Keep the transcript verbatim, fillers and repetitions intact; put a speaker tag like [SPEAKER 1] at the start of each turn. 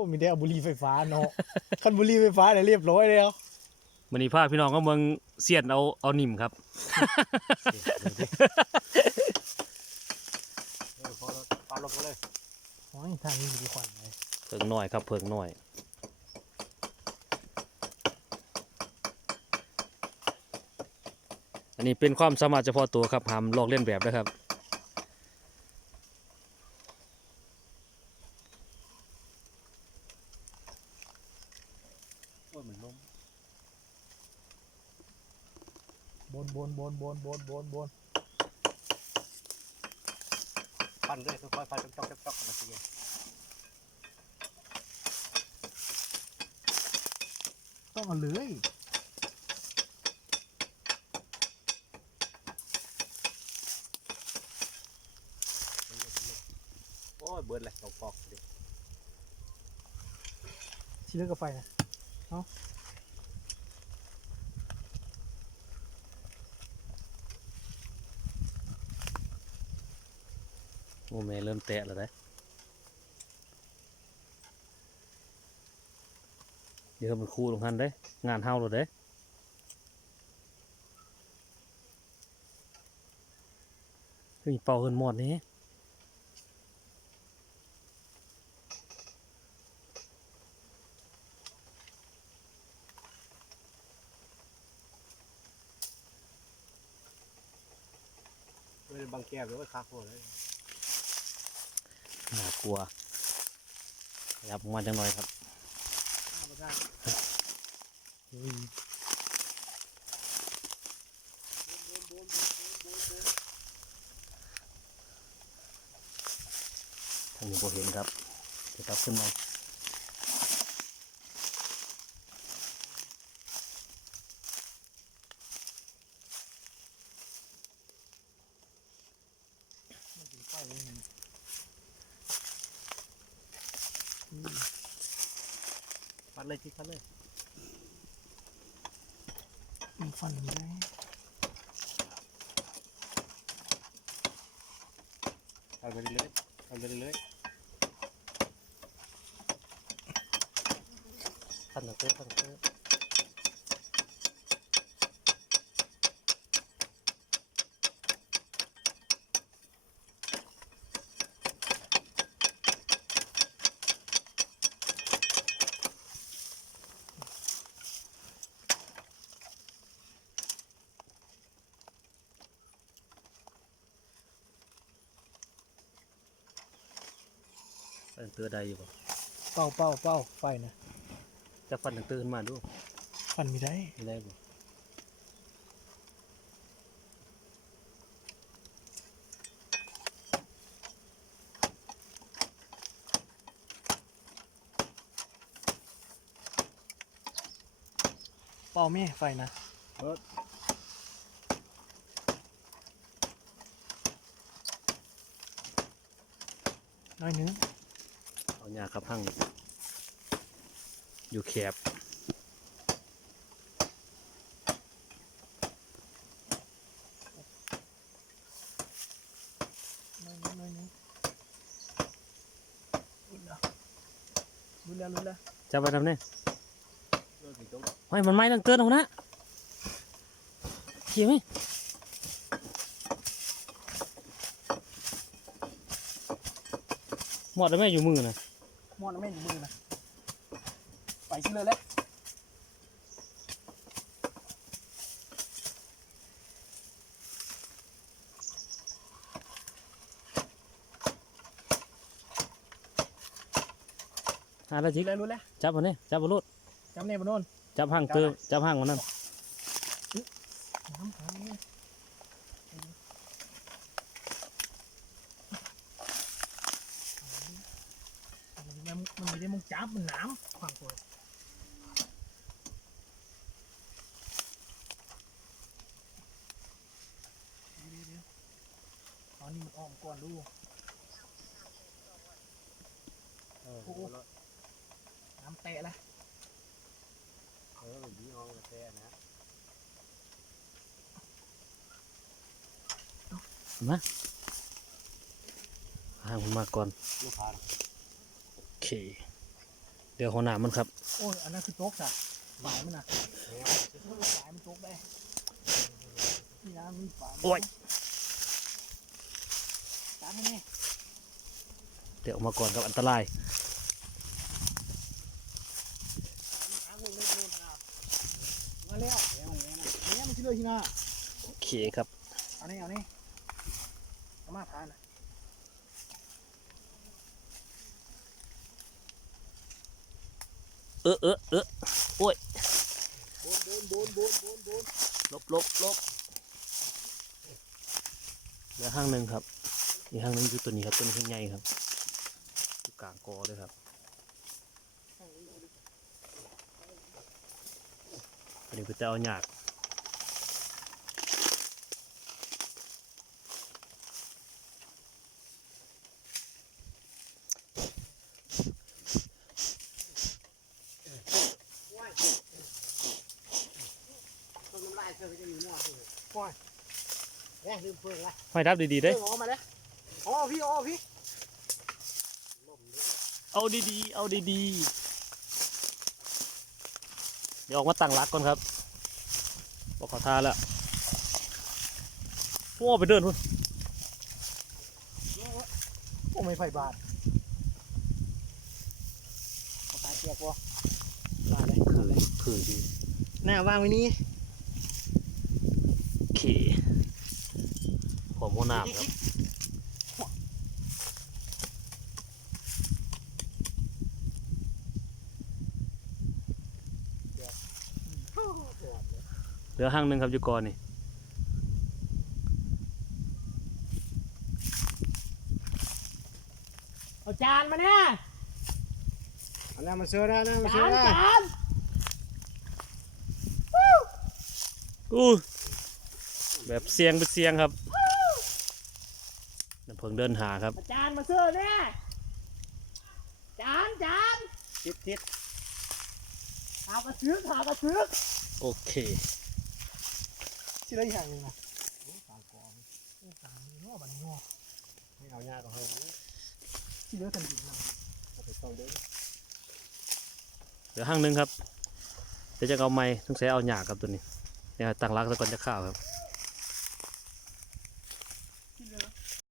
[SPEAKER 1] มีได้เอาบุหรี่ไฟฟ้าเนาะคันบุหรี่ไฟฟ้าเนี่ยเรียบร้อยแล้ว
[SPEAKER 2] วันนี้พาพี่น้องก็เมืองเสียดเอาเอานิ่มครับ
[SPEAKER 3] พอปลาลงไปเลย
[SPEAKER 1] โอ้ยทางนี้มีควันเลย
[SPEAKER 2] เพิงหน่อยครับเพิงหน่อยอันนี้เป็นความสามารถเฉพาะตัวครับห้ามลอกเล่นแบบนะครับ
[SPEAKER 3] ว่าเหมือนลม
[SPEAKER 1] บนบนบนบนบนบนบน
[SPEAKER 3] ฟันเลยค่อยๆฟันจ๊อกจ๊อกจ๊อกมาทีเดียว
[SPEAKER 1] ต้องเอาเลย
[SPEAKER 3] โอ้ยเบิร์ดเลยตกปอกดิ
[SPEAKER 1] ชี้เลือกกับไฟนะเนาะ
[SPEAKER 2] โอ้แม่เริ่มแตะแล้วนะเดี๋ยวมันคู่ลงหันได้งานเฮาเลยเด้เฮ้ยเป่าเฮินหมดนี้
[SPEAKER 3] เป็นบางแก้วหรือว่าคาโค่เลย
[SPEAKER 2] น่ากลัวขยับออกมาจังหน่อยครับทางนี้พอเห็นครับจะตับขึ้นมา
[SPEAKER 3] ฟันเลยที่ฟันเลย
[SPEAKER 1] มีฟันมีได้
[SPEAKER 3] ฟันไปเรื่อยฟันไปเรื่อยฟันหนักเตะฟันหนักเตะ
[SPEAKER 2] ฟันเตือใดอยู่ป่ะ
[SPEAKER 1] เป้าเป้าเป้าไฟนะ
[SPEAKER 2] จะฟันถึงตื่นมาดู
[SPEAKER 1] ฟันมีได้
[SPEAKER 2] ไม่ได้ป่ะ
[SPEAKER 1] เป้าแม่ไฟนะน้อยนึง
[SPEAKER 2] เอาหญ้าขับหั่งอยู่แคบ
[SPEAKER 1] น้อยนึงน้อยนึงรู้แล้วรู้แล้วรู้แล้ว
[SPEAKER 2] จับไปทำเนี่ยไม่มันไม่ตั้งเตือนเอานะเกี่ยวไหมหมดแล้วแม่อยู่มือนะ
[SPEAKER 1] มอดแม่อยู่มือนะไปชิเลยแหละ
[SPEAKER 2] หาแล้วจิก
[SPEAKER 1] รู้แล้ว
[SPEAKER 2] จับมันนี่จับบอลลูน
[SPEAKER 1] จำเนี่ยบนโน่น
[SPEAKER 2] จับห่างเติมจับห่างมันนั่น
[SPEAKER 1] มันมันมีได้มุงจับมันหนาวความสวยตอนนี้มันอ้อมก่อนดูน้ำเตะละ
[SPEAKER 3] เออแบบนี้ห้องกาแฟนะ
[SPEAKER 2] มาห่างมันมาก่อน
[SPEAKER 3] ลูกค้า
[SPEAKER 2] โอเคดี๋ยวหัวหน้ามันครับ
[SPEAKER 1] โอ้ยอันนั้นคือโต๊ะจ้ะฝายมันนะ
[SPEAKER 3] แมว
[SPEAKER 1] ฝายมันโต๊ะได้นี่นะมีฝาย
[SPEAKER 2] โอ้ย
[SPEAKER 1] ตามให้แน่
[SPEAKER 2] เดี๋ยวออกมาก่อนครับอันตราย
[SPEAKER 1] หาเงินเล่นเล่นนะครับมาแล้วแล้วมันแล้วมันแล้วมันชื่อเลยที่น่า
[SPEAKER 2] โอเคครับ
[SPEAKER 1] เอานี่เอานี่เอามาทานนะ
[SPEAKER 2] เออเออเออโอ้ย
[SPEAKER 1] โบนโบนโบนโบนโบน
[SPEAKER 2] ลบลบลบเหลือห้างหนึ่งครับอีกห้างหนึ่งคือตัวนี้ครับตัวนี้ข้างในครับอยู่กลางกอเลยครับอันนี้ก็จะเอาหยาก
[SPEAKER 3] ต้นน้ำลายเสือจะอยู่หน้าเสือปล่อยแย่ลืมเพื่อนละ
[SPEAKER 2] ห้อยดับดีๆ
[SPEAKER 1] เด้
[SPEAKER 2] เด้
[SPEAKER 1] ออกมาเลยอ๋อพี่อ๋อพี่
[SPEAKER 2] เอาดีๆเอาดีๆเดี๋ยวออกมาตั้งรักก่อนครับบอกขอทานแล้วโอ้ไปเดินพุ่น
[SPEAKER 1] โอ้ไม่ไฟบาดเอาตาเจียกวะบาดเลย
[SPEAKER 2] คือคือดี
[SPEAKER 1] หน้าวางไว้นี่
[SPEAKER 2] โอเคผมหัวหน้าครับเหลือห้างหนึ่งครับอยู่ก่อนนี่
[SPEAKER 1] เอาจานมาเนี่ย
[SPEAKER 3] อันนั้นมันเสือนะอันนั้นมันเสื
[SPEAKER 1] จา
[SPEAKER 3] อน นะ
[SPEAKER 1] จาน
[SPEAKER 2] อู้แบบเสียงเป็นเสียงครับน้ำเพิงเดินหาครับ
[SPEAKER 1] เอาจานมาเสิร์ฟเนี่ยจานจาน
[SPEAKER 3] ทิศทิศ
[SPEAKER 1] หากระซึกหากระซึก
[SPEAKER 2] โอเค
[SPEAKER 1] ที่ได้อย่างหนึงนะต่างกองต่างงอบันงอ
[SPEAKER 3] ไม่เอาหญ้าก็ให้
[SPEAKER 1] ที่เหลือกันดินนะ
[SPEAKER 3] เอาไปต้องเดิน
[SPEAKER 2] เหลือห้างหนึ่งครับเดี๋ยวจะเอาไม้ต้องใช้เอาหยากครับตัวนี้เนี่ยตั้งรักซะก่อนจะข้าวครับ